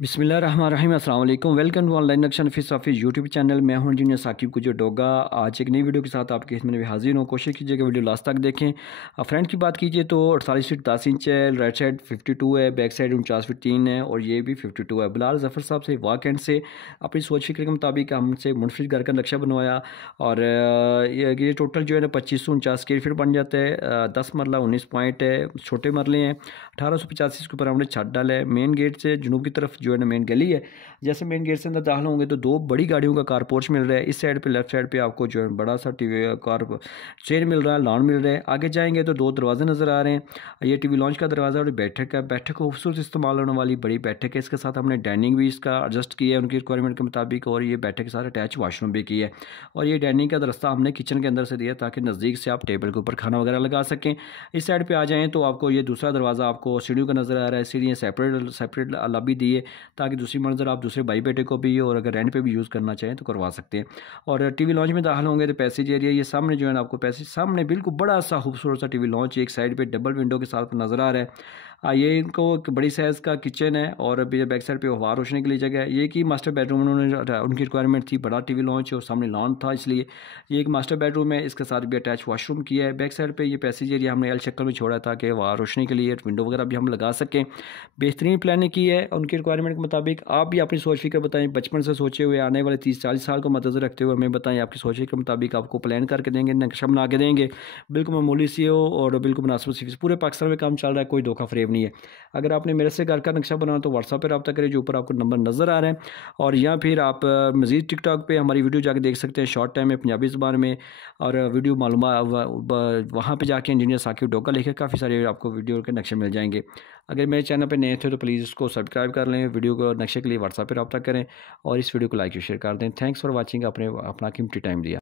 बिस्मिल्लाहिर्रहमानिर्रहीम अस्सलाम वालेकुम। वेलकम टू ऑनलाइन नक्शा नफीस ऑफिस यूट्यूब चैनल। मैं हूं इंजीनियर साकिब कुजो डोगा। आज एक नई वीडियो के साथ आपके इसमें भी हाजिर हूं। कोशिश कीजिएगा वीडियो लास्ट तक देखें। फ्रंट की बात कीजिए तो 48 फीट 10 इंच है, राइट साइड 52 है, बैक साइड 49 फीट 3 है और ये भी 52 है। बिलाल ज़फ़र साहब से वाक एंड से अपनी सोच फिक्र के मुताबिक हमसे मुनफरिद घर का नक्शा बनवाया और ये टोटल जो है ना 2549 स्क्वायर फीट बन जाता है। 10 मरला 19 पॉइंट है, छोटे मरले हैं। 1885 के ऊपर हमने छत डाला है। मेन गेट से जुनूब की तरफ जो है ना मेन गली है। जैसे मेन गेट से अंदर दाखिल होंगे तो दो बड़ी गाड़ियों का कार पोर्च मिल रहा है। इस साइड पे लेफ्ट साइड पे आपको जो है बड़ा सा टीवी कार चेयर मिल रहा है, लॉन मिल रहा है। आगे जाएंगे तो दो दरवाजे नज़र आ रहे हैं। ये टीवी लॉन्च का दरवाज़ा और बैठक है। बैठक खूबसूरत इस्तेमाल होने वाली बड़ी बैठक है। इसके साथ हमने डाइनिंग भी इसका एडजस्ट किया है उनकी रिक्वायरमेंट के मुताबिक और ये बैठक के साथ अटैच वाशरूम भी किया है। और ये डाइनिंग का रास्ता हमने किचन के अंदर से दिया ताकि नज़दीक से आप टेबल के ऊपर खाना वगैरह लगा सकें। इस साइड पर आ जाएँ तो आपको ये दूसरा दरवाज़ा आपको सीढ़ियों का नज़र आ रहा है। सीढ़ियाँ सेपरेट लॉबी दी है ताकि दूसरी मंजर आप दूसरे भाई बेटे को भी और अगर रेंट पे भी यूज़ करना चाहें तो करवा सकते हैं। और टीवी लॉन्च में दाखिल होंगे तो पैसेज एरिया ये सामने जो है ना आपको पैसेज सामने बिल्कुल बड़ा सा खूबसूरत सा टीवी लॉन्च एक साइड पे डबल विंडो के साथ नज़र आ रहा है। ये इनको एक बड़ी साइज़ का किचन है और बैक साइड पे हवा रोशनी के लिए जगह है। ये कि मास्टर बेडरूम उन्होंने उनकी रिक्वायरमेंट थी, बड़ा टीवी लॉन्च और सामने लॉन था इसलिए ये एक मास्टर बेडरूम है। इसके साथ भी अटैच वॉशरूम किया है। बैक साइड पे ये पैसेज एरिया हमने एल शक्ल में छोड़ा था कि हवा रोशनी के लिए विंडो वगैरह भी हम लगा सकें। बेहतरीन प्लानिंग की है उनकी रिक्वायरमेंट के मुताबिक। आप भी अपनी सोच फिक्र बताएं, बचपन से सोचे हुए आने वाले 30-40 साल को मद्देनज़र रखते हुए हमें बताएं। आपकी सोच फिक्र के मुताबिक आपको प्लान करके देंगे, नक्शा बना के देंगे। बिल्कुल मामूली सी हो और बिल्कुल मुनासिब सी। पूरे पाकिस्तान में काम चल रहा है, कोई धोखा फरेब नहीं है। अगर आपने मेरे से घर का नक्शा बनाना तो व्हाट्सएप पर रब्ता करें जो ऊपर आपको नंबर नज़र आ रहे हैं। और या फिर आप मज़ीद टिकटॉक पे हमारी वीडियो जाके देख सकते हैं शॉर्ट टाइम में पंजाबी ज़बान में। और वीडियो मालूमात वहाँ पे जाके इंजीनियर साकिब डोगा लिखे काफ़ी सारे आपको वीडियो के नक्शे मिल जाएंगे। अगर मेरे चैनल पे नए थे तो प्लीज़ उसको सब्सक्राइब कर लें। वीडियो को नक्शे के लिए व्हाट्सएप पर रब्ता करें और इस वीडियो को लाइक और शेयर कर दें। Thanks for watching. अपना कीमती टाइम दिया।